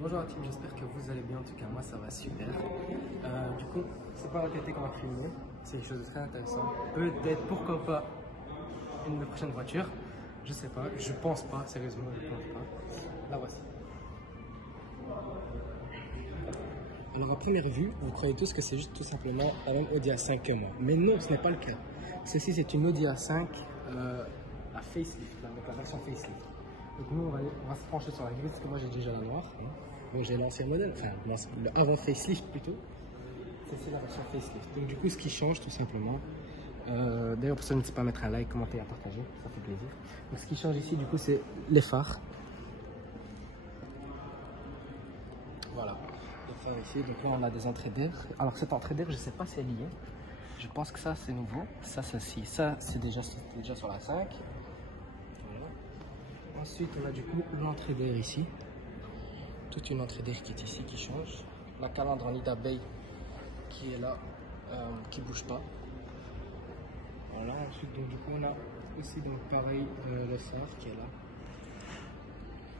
Bonjour à team, j'espère que vous allez bien, en tout cas moi ça va super. Du coup, c'est pas la TT qu'on va filmer, c'est quelque chose de très intéressant. Peut-être, pourquoi pas, une prochaine voiture, je sais pas, je pense pas, sérieusement, je pense pas. La voici. Alors à première vue, vous croyez tous que c'est juste tout simplement la même Audi A5 que moi. Mais non, ce n'est pas le cas. Ceci c'est une Audi A5 à facelift, donc la version facelift. Donc nous on va se pencher sur la grise parce que moi j'ai déjà la noire. Bon, j'ai l'ancien modèle, enfin le avant facelift plutôt. C'est la version facelift. Donc du coup ce qui change tout simplement. D'ailleurs pour ceux qui ne sait pas mettre un like, commenter et à partager, ça fait plaisir. Donc ce qui change ici du coup c'est les phares. Voilà. Ici, donc là on a des entrées d'air. Alors cette entrée d'air, je sais pas si elle y est. Je pense que ça c'est nouveau. Ça c'est déjà sur la 5. Voilà. Ensuite on a du coup l'entrée d'air ici. Toute une entrée d'air qui est ici, qui change. La calandre en nid d'abeille qui est là, qui bouge pas. Voilà. Ensuite donc du coup on a aussi donc pareil le phare qui est là.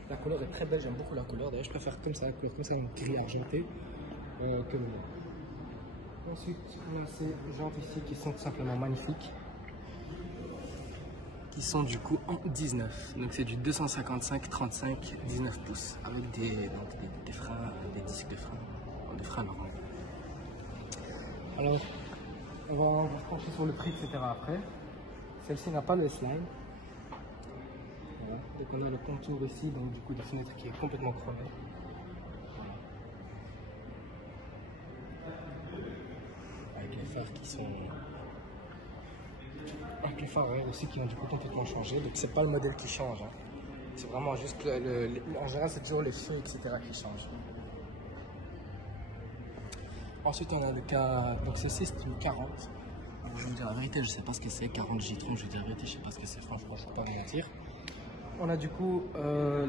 La couleur est très belle, j'aime beaucoup la couleur. D'ailleurs, je préfère comme ça, la couleur comme ça, une gris argenté, que blanc. Ensuite, on a ces jantes ici qui sont tout simplement magnifiques. Qui sont du coup en 19. Donc, c'est du 255-35 19 pouces. Avec des freins, des disques de frein. Des freins normaux. Alors, on va se pencher sur le prix, etc. après. Celle-ci n'a pas de S-Line. Donc on a le contour ici, donc du coup des fenêtres qui est complètement chromé. Avec les phares qui sont... Avec les phares aussi qui ont du coup complètement changé. Donc c'est pas le modèle qui change. Hein. C'est vraiment juste en général c'est toujours les feux, etc. qui changent. Ensuite on a le cas... Donc ceci c'est une 40. Alors, je vais vous dire la vérité, je sais pas ce que c'est. 40 J-Tron, je vais dire la vérité, je sais pas ce que c'est. Franchement, je ne sais pas vous mentir. On a du coup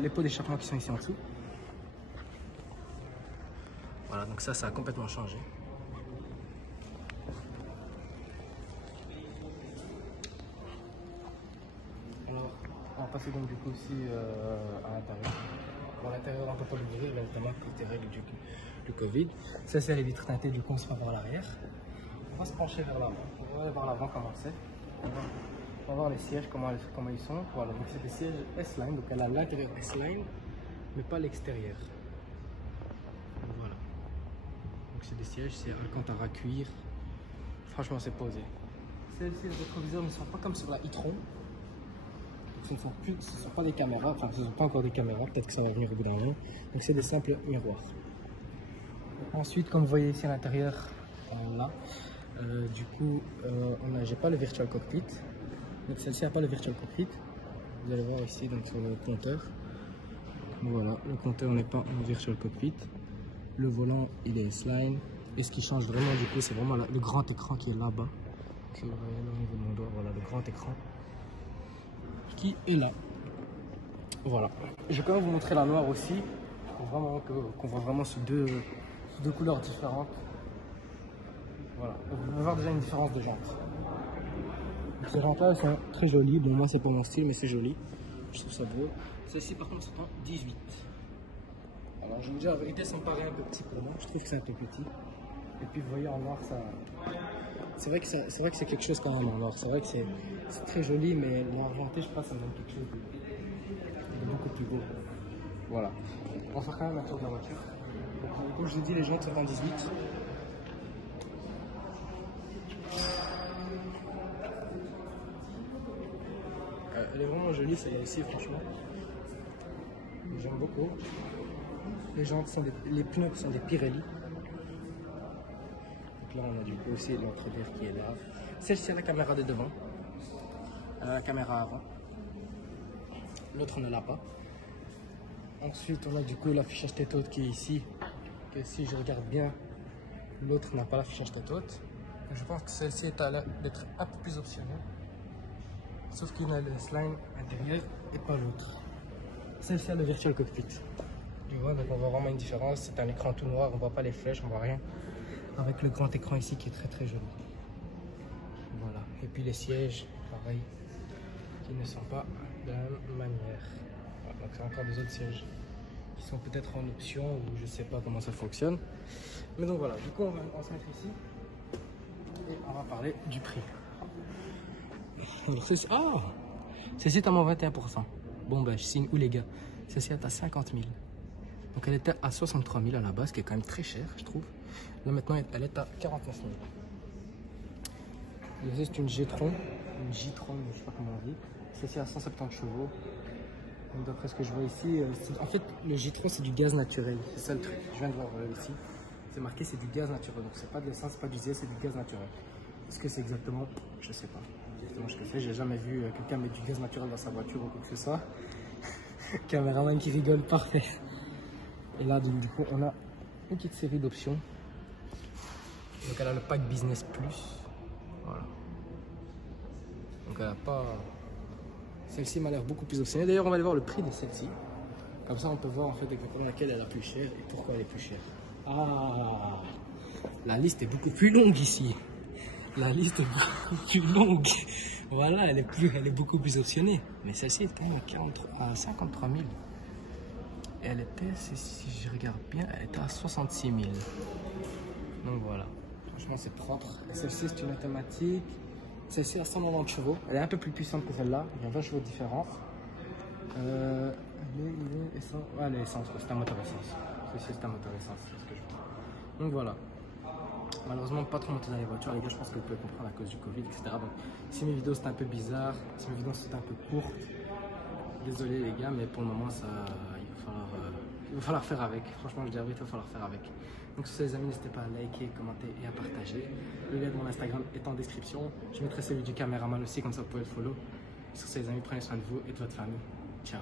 les pots d'échappement qui sont ici en dessous. Voilà, donc ça a complètement changé. Alors, on va passer donc du coup aussi à l'intérieur. Bon, à l'intérieur, on ne peut pas l'ouvrir, notamment pour les règles du Covid. Ça, c'est les vitres teintées, du coup, on se va vers l'arrière. On va se pencher vers l'avant. On va aller voir l'avant comment c'est. On va voir les sièges, comment ils sont. Voilà, donc c'est des sièges S-Line, donc elle a l'intérieur S-Line, mais pas l'extérieur. Voilà. Donc c'est des sièges, c'est Alcantara cuir. Franchement, c'est posé. Celles-ci, les rétroviseurs ne sont pas comme sur la e-tron. Ce ne sont pas des caméras, enfin ce ne sont pas encore des caméras, peut-être que ça va venir au bout d'un moment. Donc c'est des simples miroirs. Ensuite, comme vous voyez ici à l'intérieur, là, du coup, j'ai pas le virtual cockpit. Donc celle-ci n'a pas le virtual cockpit. Vous allez voir ici donc sur le compteur. Voilà, le compteur n'est pas en virtual cockpit. Le volant il est S-Line. Et ce qui change vraiment du coup c'est vraiment le grand écran qui est là-bas. Si vous voyez là au niveau de mon doigt, voilà le grand écran qui est là. Voilà. Je vais quand même vous montrer la noire aussi. Pour vraiment qu'on voit vraiment sous deux couleurs différentes. Voilà. Vous pouvez voir déjà une différence de jantes. Ces jantes-là, elles sont très jolies. Bon, moi, c'est pas mon style, mais c'est joli. Je trouve ça beau. Celles-ci, par contre, sont en 18. Alors, je vais vous dire la vérité, ça me paraît un peu petit pour moi. Je trouve que c'est un peu petit. Et puis, vous voyez, en noir, ça... C'est vrai que c'est quelque chose quand même en noir. C'est vrai que c'est très joli, mais l'argenté, je sais pas, ça me donne quelque chose de beaucoup plus beau. Voilà. On va faire quand même un tour de la voiture. Donc, comme je vous dis, les jantes sont en 18. Elle est vraiment jolie celle-là aussi, franchement. J'aime beaucoup. Les jantes sont les pneus sont des Pirelli. Donc là on a du coup aussi l'entrée d'air qui est là. Celle-ci a la caméra de devant. Elle a la caméra avant. L'autre ne l'a pas. Ensuite on a du coup l'affichage tête haute qui est ici. Que si je regarde bien, l'autre n'a pas l'affichage tête haute. Je pense que celle-ci est à l'air d'être un peu plus optionnelle. Sauf qu'il a le S-Line intérieur et pas l'autre. Celle-ci a le virtual cockpit. Tu vois, donc on voit vraiment une différence. C'est un écran tout noir, on voit pas les flèches, on voit rien. Avec le grand écran ici qui est très très joli. Voilà. Et puis les sièges, pareil, qui ne sont pas de la même manière. Voilà, donc c'est encore des autres sièges qui sont peut-être en option ou je sais pas comment ça fonctionne. Mais donc voilà, du coup on va se mettre ici et on va parler du prix. Alors celle-ci est à moins 21%. Bon ben je signe où les gars? Celle-ci est à 50 000. Donc elle était à 63 000 à la base, ce qui est quand même très cher je trouve. Là maintenant elle est à 49 000. C'est une G-Tron, je sais pas comment on dit. Celle-ci a 170 chevaux. Donc d'après ce que je vois ici, en fait le G-Tron c'est du gaz naturel, c'est ça le truc. Je viens de voir ici, c'est marqué c'est du gaz naturel, donc c'est pas de l'essence, c'est pas du diesel, c'est du gaz naturel. Est-ce que c'est exactement? Je sais pas. Exactement ce que c'est, j'ai jamais vu quelqu'un mettre du gaz naturel dans sa voiture ou quoi que ce soit. Caméraman qui rigole, parfait. Et là du coup on a une petite série d'options. Donc elle a le pack business plus. Voilà. Donc elle a pas. Celle-ci m'a l'air beaucoup plus optionnelle. D'ailleurs, on va aller voir le prix de celle-ci. Comme ça, on peut voir en fait exactement laquelle est la plus chère et pourquoi elle est plus chère. Ah, la liste est beaucoup plus longue ici. La liste est beaucoup plus longue. Voilà, elle est beaucoup plus optionnée. Mais celle-ci est quand même à 53 000. Et elle était, si je regarde bien, elle était à 66 000. Donc voilà. Franchement, c'est propre. Et celle-ci, c'est une automatique. Celle-ci a 190 chevaux. Elle est un peu plus puissante que celle-là. Il y a 20 chevaux différents. Elle est essence. C'est un moteur essence. Celle-ci, c'est un moteur essence. C'est ce que je vois. Donc voilà. Malheureusement, pas trop monter dans les voitures. Les gars, je pense que vous pouvez comprendre à cause du Covid, etc. Donc, si mes vidéos, c'est un peu bizarre, si mes vidéos, c'est un peu court, désolé les gars, mais pour le moment, il va falloir faire avec. Franchement, je dis il va falloir faire avec. Donc sur ce les amis, n'hésitez pas à liker, commenter et à partager. Le lien de mon Instagram est en description. Je mettrai celui du caméraman aussi, comme ça vous pouvez le follow. Sur ce les amis, prenez soin de vous et de votre famille. Ciao.